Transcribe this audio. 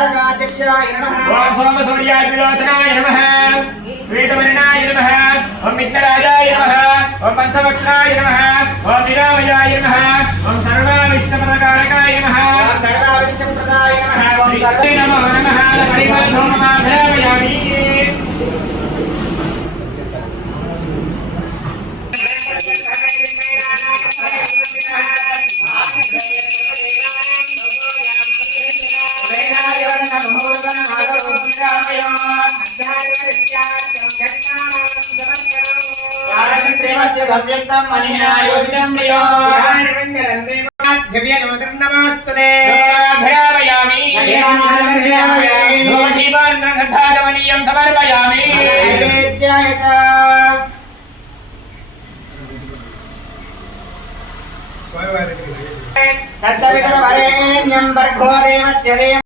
ద్వారకాధ్యక్షాయ నమః ఓం సోమసూర్యాయ విలోచనాయ నమః శ్వేతవర్ణాయ నమః ఓం విఘ్నరాజాయ నమః ఓం పంచవక్త్రాయ నమః ఓం విరామయాయ నమః ఓం సర్వావిష్ణుపదకారకాయ నమః ఓం సర్వావిష్ణుప్రదాయ నమః ఓం శ్రీ నమో నమః పరిమళధూమమాఘ్రామయామి సంయుక్తం మనినా యోజితం ప్రియో నమోస్తుతే భయామి ధూమదీపానందమనీయం సమర్పయామి నైవేద్యాయ తత్తవితర వరేణ్యం భర్గో దేవస్య